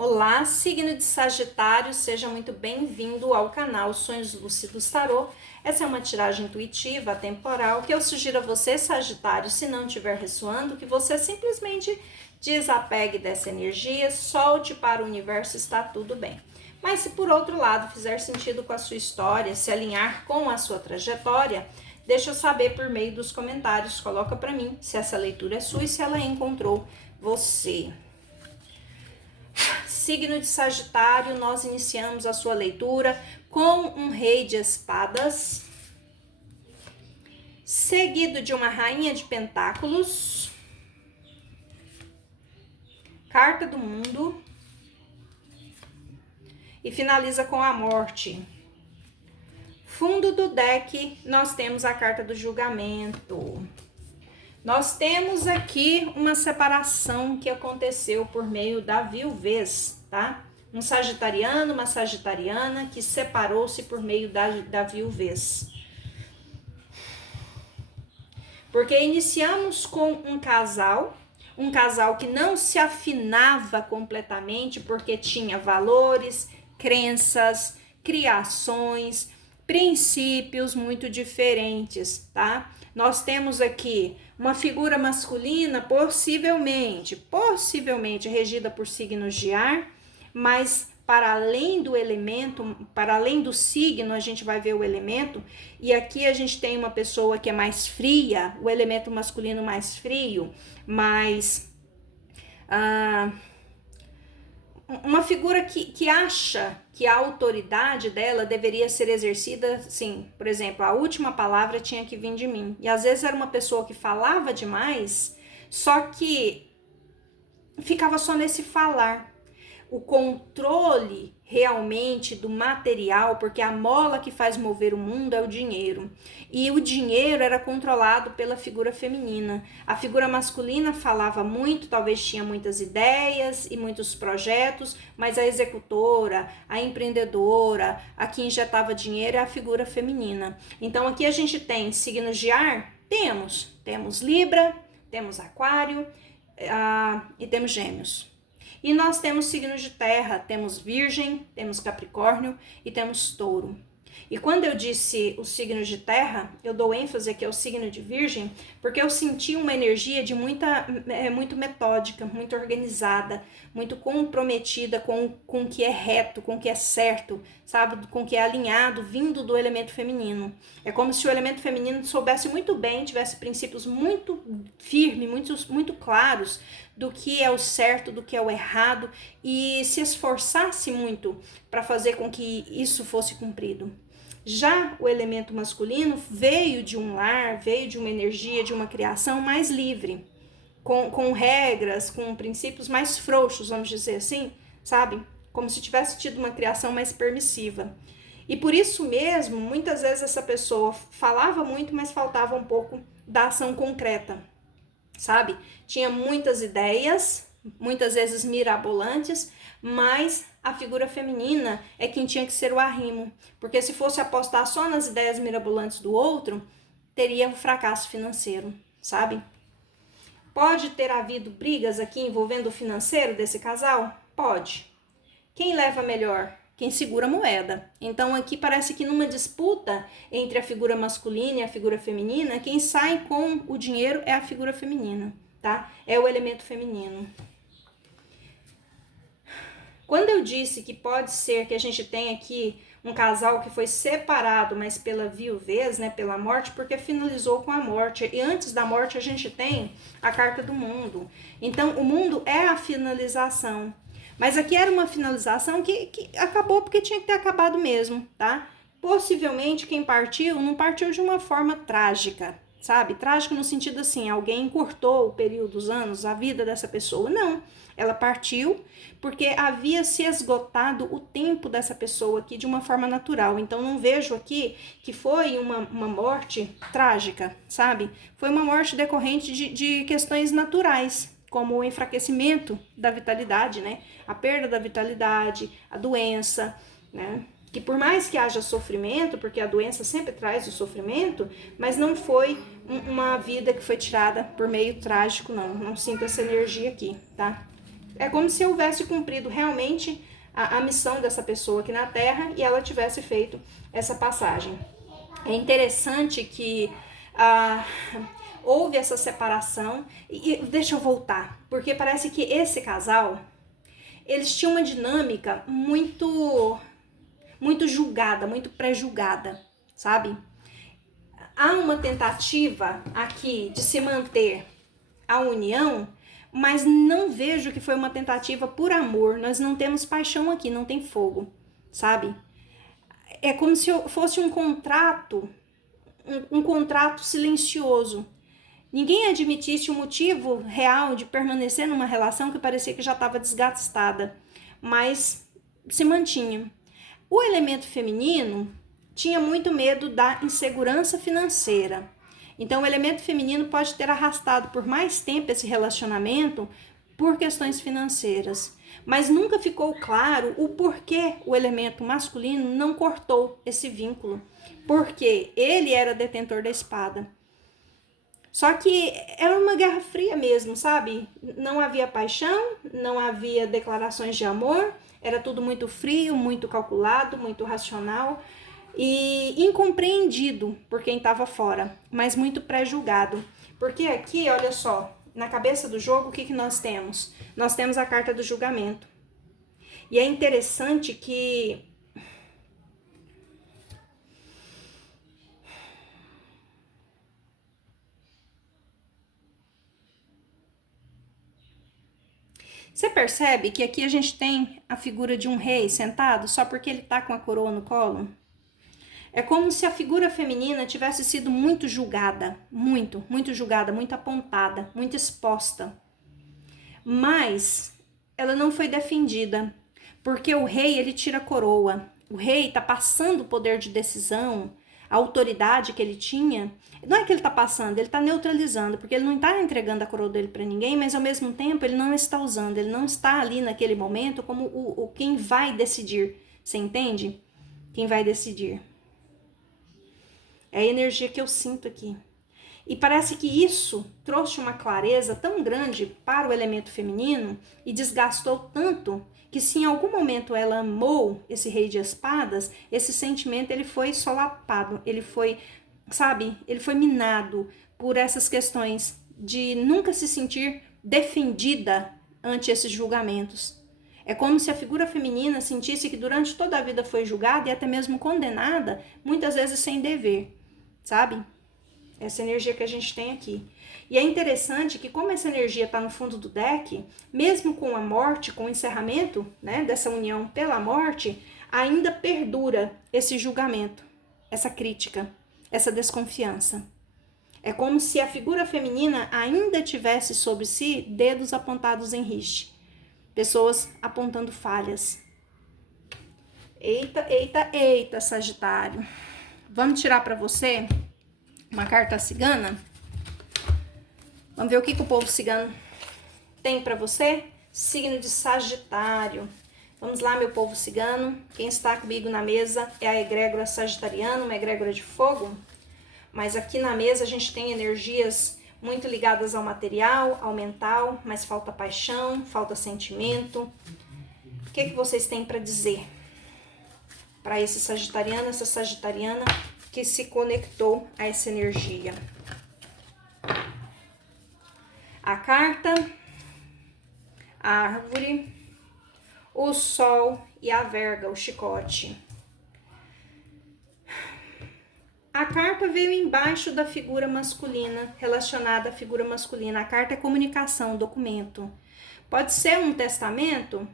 Olá, signo de Sagitário, seja muito bem-vindo ao canal Sonhos Lúcidos Tarô. Essa é uma tiragem intuitiva, atemporal, que eu sugiro a você, Sagitário, se não estiver ressoando, que você simplesmente desapegue dessa energia, solte para o universo, está tudo bem. Mas se por outro lado fizer sentido com a sua história, se alinhar com a sua trajetória, deixa eu saber por meio dos comentários, coloca para mim se essa leitura é sua e se ela encontrou você. Signo de Sagitário, nós iniciamos a sua leitura com um rei de espadas, seguido de uma rainha de pentáculos, carta do mundo e finaliza com a morte. Fundo do deck, nós temos a carta do julgamento. Nós temos aqui uma separação que aconteceu por meio da viuvez, tá? Um sagitariano, uma sagitariana que separou-se por meio da viuvez. Porque iniciamos com um casal que não se afinava completamente porque tinha valores, crenças, criações, princípios muito diferentes, tá? Nós temos aqui uma figura masculina possivelmente regida por signos de ar, mas para além do elemento, para além do signo, a gente vai ver o elemento, e aqui a gente tem uma pessoa que é mais fria, o elemento masculino mais frio, mais... uma figura que acha que a autoridade dela deveria ser exercida, assim, por exemplo, a última palavra tinha que vir de mim. E às vezes era uma pessoa que falava demais, só que ficava só nesse falar. O controle realmente do material, porque a mola que faz mover o mundo é o dinheiro. E o dinheiro era controlado pela figura feminina. A figura masculina falava muito, talvez tinha muitas ideias e muitos projetos, mas a executora, a empreendedora, a que injetava dinheiro é a figura feminina. Então aqui a gente tem signos de ar? Temos Libra, temos Aquário e temos Gêmeos. E nós temos signos de terra, temos Virgem, temos Capricórnio e temos Touro. E quando eu disse os signos de terra, eu dou ênfase aqui ao signo de Virgem, porque eu senti uma energia de muito metódica, muito organizada, muito comprometida com o que é reto, com o que é certo, sabe? Com o que é alinhado, vindo do elemento feminino. É como se o elemento feminino soubesse muito bem, tivesse princípios muito firmes, muito claros, do que é o certo, do que é o errado, e se esforçasse muito para fazer com que isso fosse cumprido. Já o elemento masculino veio de um lar, veio de uma energia, de uma criação mais livre, com regras, com princípios mais frouxos, vamos dizer assim, sabe? Como se tivesse tido uma criação mais permissiva. E por isso mesmo, muitas vezes essa pessoa falava muito, mas faltava um pouco da ação concreta, sabe? Tinha muitas ideias, muitas vezes mirabolantes, mas a figura feminina é quem tinha que ser o arrimo, porque se fosse apostar só nas ideias mirabolantes do outro, teria um fracasso financeiro, sabe? Pode ter havido brigas aqui envolvendo o financeiro desse casal? Pode. Quem leva melhor? Quem segura a moeda. Então aqui parece que numa disputa entre a figura masculina e a figura feminina, quem sai com o dinheiro é a figura feminina, tá? É o elemento feminino. Quando eu disse que pode ser que a gente tenha aqui um casal que foi separado, mas pela viuvez, né, pela morte, porque finalizou com a morte. E antes da morte a gente tem a carta do mundo. Então o mundo é a finalização. Mas aqui era uma finalização que acabou porque tinha que ter acabado mesmo, tá? Possivelmente quem partiu não partiu de uma forma trágica, sabe? Trágico no sentido assim, alguém encurtou o período dos anos, a vida dessa pessoa. Não, ela partiu porque havia se esgotado o tempo dessa pessoa aqui de uma forma natural. Então não vejo aqui que foi uma morte trágica, sabe? Foi uma morte decorrente de questões naturais, como o enfraquecimento da vitalidade, né? A perda da vitalidade, a doença, né? Que por mais que haja sofrimento, porque a doença sempre traz o sofrimento, mas não foi uma vida que foi tirada por meio trágico, não. Não sinto essa energia aqui, tá? É como se houvesse cumprido realmente a missão dessa pessoa aqui na Terra e ela tivesse feito essa passagem. É interessante que houve essa separação. E deixa eu voltar, porque parece que esse casal, eles tinham uma dinâmica muito julgada, muito pré-julgada, sabe? Há uma tentativa aqui de se manter a união, mas não vejo que foi uma tentativa por amor. Nós não temos paixão aqui, não tem fogo, sabe? É como se fosse um contrato, um contrato silencioso. Ninguém admitisse o motivo real de permanecer numa relação que parecia que já estava desgastada, mas se mantinha. O elemento feminino tinha muito medo da insegurança financeira. Então, o elemento feminino pode ter arrastado por mais tempo esse relacionamento por questões financeiras. Mas nunca ficou claro o porquê o elemento masculino não cortou esse vínculo. Porque ele era detentor da espada. Só que era uma guerra fria mesmo, sabe? Não havia paixão, não havia declarações de amor, era tudo muito frio, muito calculado, muito racional e incompreendido por quem estava fora, mas muito pré-julgado. Porque aqui, olha só, na cabeça do jogo, o que nós temos? Nós temos a carta do julgamento. E é interessante que você percebe que aqui a gente tem a figura de um rei sentado só porque ele tá com a coroa no colo? É como se a figura feminina tivesse sido muito julgada, muito julgada, muito apontada, muito exposta. Mas ela não foi defendida, porque o rei, ele tira a coroa. O rei tá passando o poder de decisão, a autoridade que ele tinha. Não é que ele tá passando, ele tá neutralizando, porque ele não tá entregando a coroa dele para ninguém, mas ao mesmo tempo ele não está usando, ele não está ali naquele momento como o quem vai decidir. Você entende? Quem vai decidir. É a energia que eu sinto aqui. E parece que isso trouxe uma clareza tão grande para o elemento feminino e desgastou tanto que se em algum momento ela amou esse rei de espadas, esse sentimento ele foi solapado, ele foi, sabe, ele foi minado por essas questões de nunca se sentir defendida ante esses julgamentos. É como se a figura feminina sentisse que durante toda a vida foi julgada e até mesmo condenada, muitas vezes sem dever, sabe? Essa energia que a gente tem aqui. E é interessante que como essa energia está no fundo do deck, mesmo com a morte, com o encerramento, né, dessa união pela morte, ainda perdura esse julgamento, essa crítica, essa desconfiança. É como se a figura feminina ainda tivesse sobre si dedos apontados em rixe. Pessoas apontando falhas. Eita, eita, eita, Sagitário. Vamos tirar para você uma carta cigana? Vamos ver o que o povo cigano tem para você? Signo de Sagitário. Vamos lá, meu povo cigano. Quem está comigo na mesa é a egrégora sagitariana, uma egrégora de fogo. Mas aqui na mesa a gente tem energias muito ligadas ao material, ao mental, mas falta paixão, falta sentimento. O que vocês têm para dizer para esse sagitariano, essa sagitariana que se conectou a essa energia? A carta, a árvore, o sol e a verga, o chicote. A carta veio embaixo da figura masculina, relacionada à figura masculina. A carta é comunicação, documento. Pode ser um testamento,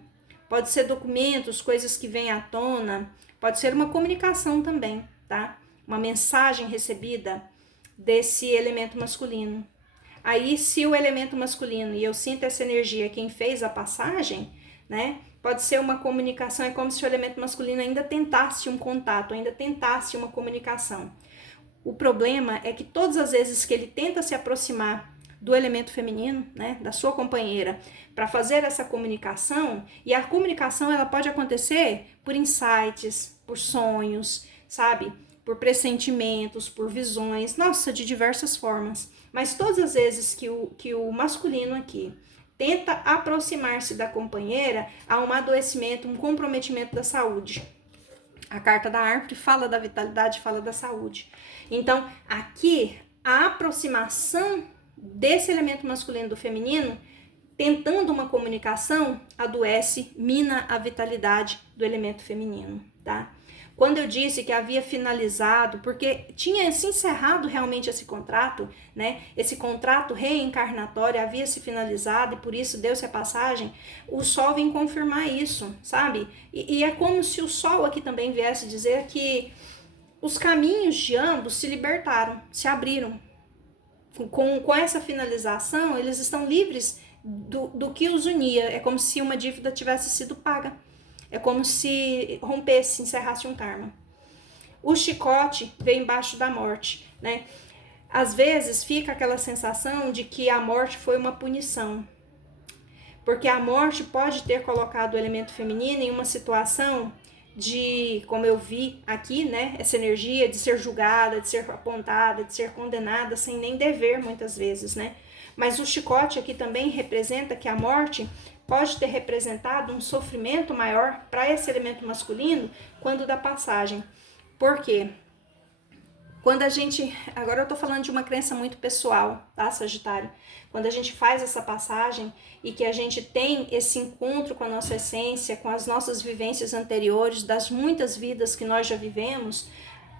pode ser documentos, coisas que vêm à tona, pode ser uma comunicação também, tá? Uma mensagem recebida desse elemento masculino. Aí, se o elemento masculino, e eu sinto essa energia, quem fez a passagem, né? Pode ser uma comunicação, é como se o elemento masculino ainda tentasse um contato, ainda tentasse uma comunicação. O problema é que todas as vezes que ele tenta se aproximar do elemento feminino, né, da sua companheira, para fazer essa comunicação, e a comunicação ela pode acontecer por insights, por sonhos, sabe? Por pressentimentos, por visões, nossa, de diversas formas. Mas todas as vezes que o masculino aqui tenta aproximar-se da companheira a um adoecimento, um comprometimento da saúde. A carta da árvore fala da vitalidade, fala da saúde. Então, aqui, a aproximação desse elemento masculino do feminino, tentando uma comunicação, adoece, mina a vitalidade do elemento feminino, tá? Quando eu disse que havia finalizado, porque tinha se encerrado realmente esse contrato, né? Esse contrato reencarnatório havia se finalizado e por isso deu-se a passagem, o Sol vem confirmar isso, sabe? E é como se o Sol aqui também viesse dizer que os caminhos de ambos se libertaram, se abriram. Com essa finalização, eles estão livres do que os unia. É como se uma dívida tivesse sido paga. É como se rompesse, encerrasse um karma. O chicote veio embaixo da morte, né? Às vezes fica aquela sensação de que a morte foi uma punição. Porque a morte pode ter colocado o elemento feminino em uma situação de, como eu vi aqui, né? Essa energia de ser julgada, de ser apontada, de ser condenada sem nem dever muitas vezes, né? Mas o chicote aqui também representa que a morte pode ter representado um sofrimento maior para esse elemento masculino quando da passagem. Por quê? Quando a gente, agora eu tô falando de uma crença muito pessoal, tá, Sagitário? Quando a gente faz essa passagem e que a gente tem esse encontro com a nossa essência, com as nossas vivências anteriores, das muitas vidas que nós já vivemos,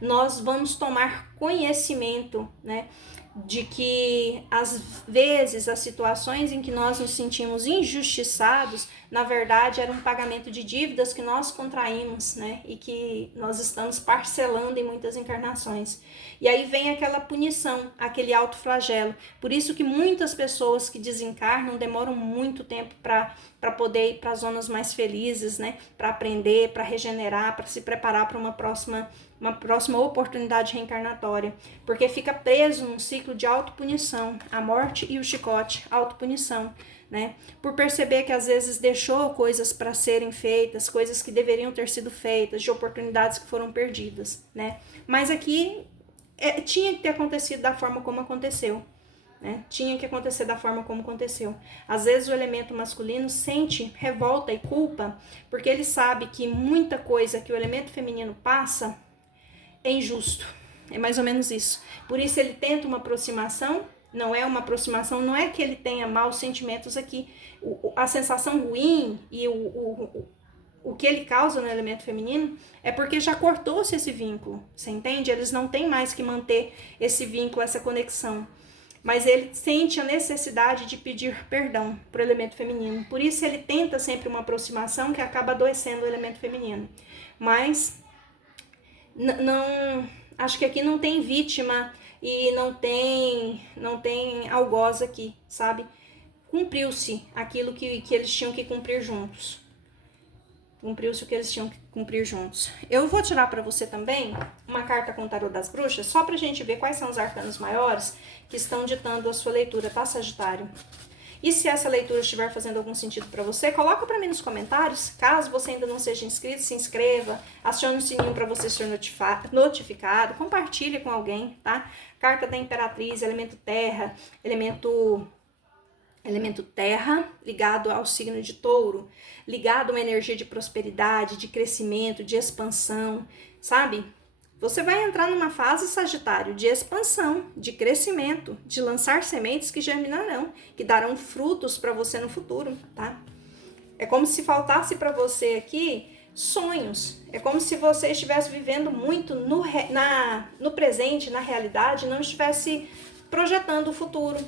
nós vamos tomar conhecimento, né? De que às vezes as situações em que nós nos sentimos injustiçados, na verdade era um pagamento de dívidas que nós contraímos, né? E que nós estamos parcelando em muitas encarnações. E aí vem aquela punição, aquele autoflagelo. Por isso que muitas pessoas que desencarnam demoram muito tempo para poder ir para as zonas mais felizes, né? Para aprender, para regenerar, para se preparar para uma próxima oportunidade reencarnatória, porque fica preso num ciclo de autopunição, a morte e o chicote, autopunição, né? Por perceber que às vezes deixou coisas para serem feitas, coisas que deveriam ter sido feitas, de oportunidades que foram perdidas, né? Mas aqui tinha que ter acontecido da forma como aconteceu, né? Tinha que acontecer da forma como aconteceu. Às vezes o elemento masculino sente revolta e culpa, porque ele sabe que muita coisa que o elemento feminino passa é injusto, é mais ou menos isso. Por isso ele tenta uma aproximação, não é uma aproximação, não é que ele tenha maus sentimentos aqui. A sensação ruim e o que ele causa no elemento feminino é porque já cortou-se esse vínculo, você entende? Eles não têm mais que manter esse vínculo, essa conexão. Mas ele sente a necessidade de pedir perdão para o elemento feminino. Por isso ele tenta sempre uma aproximação que acaba adoecendo o elemento feminino. Mas não, acho que aqui não tem vítima e não tem algoz aqui, sabe? Cumpriu-se aquilo que eles tinham que cumprir juntos. Cumpriu-se o que eles tinham que cumprir juntos. Eu vou tirar para você também uma carta com o tarô das bruxas, só pra gente ver quais são os arcanos maiores que estão ditando a sua leitura, tá, Sagitário? E se essa leitura estiver fazendo algum sentido para você, coloca para mim nos comentários. Caso você ainda não seja inscrito, se inscreva, acione o sininho para você ser notificado, compartilhe com alguém, tá? Carta da Imperatriz, elemento terra, elemento terra ligado ao signo de Touro, ligado a uma energia de prosperidade, de crescimento, de expansão, sabe? Você vai entrar numa fase, Sagitário, de expansão, de crescimento, de lançar sementes que germinarão, que darão frutos para você no futuro, tá? É como se faltasse para você aqui sonhos. É como se você estivesse vivendo muito no presente, na realidade, não estivesse projetando o futuro.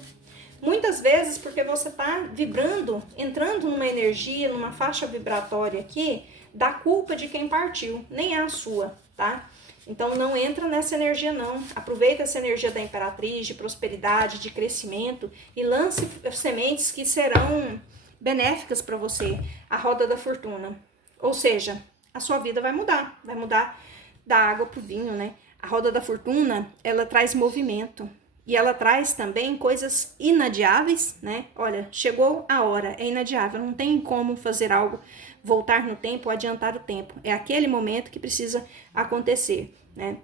Muitas vezes porque você está vibrando, entrando numa energia, numa faixa vibratória aqui, da culpa de quem partiu, nem é a sua, tá? Então não entra nessa energia não, aproveita essa energia da Imperatriz, de prosperidade, de crescimento e lance sementes que serão benéficas para você, a roda da fortuna. Ou seja, a sua vida vai mudar da água para o vinho, né? A roda da fortuna, ela traz movimento e ela traz também coisas inadiáveis, né? Olha, chegou a hora, é inadiável, não tem como fazer algo, voltar no tempo, adiantar o tempo. É aquele momento que precisa acontecer, né?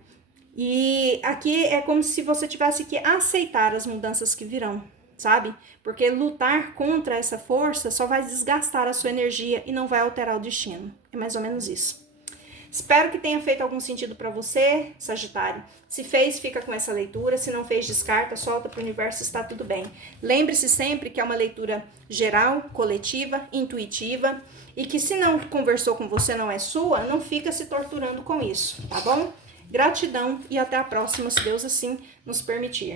E aqui é como se você tivesse que aceitar as mudanças que virão, sabe? Porque lutar contra essa força só vai desgastar a sua energia e não vai alterar o destino. É mais ou menos isso. Espero que tenha feito algum sentido para você, Sagitário. Se fez, fica com essa leitura. Se não fez, descarta, solta para o universo, está tudo bem. Lembre-se sempre que é uma leitura geral, coletiva, intuitiva, e que se não conversou com você, não é sua, não fica se torturando com isso, tá bom? Gratidão e até a próxima, se Deus assim nos permitir.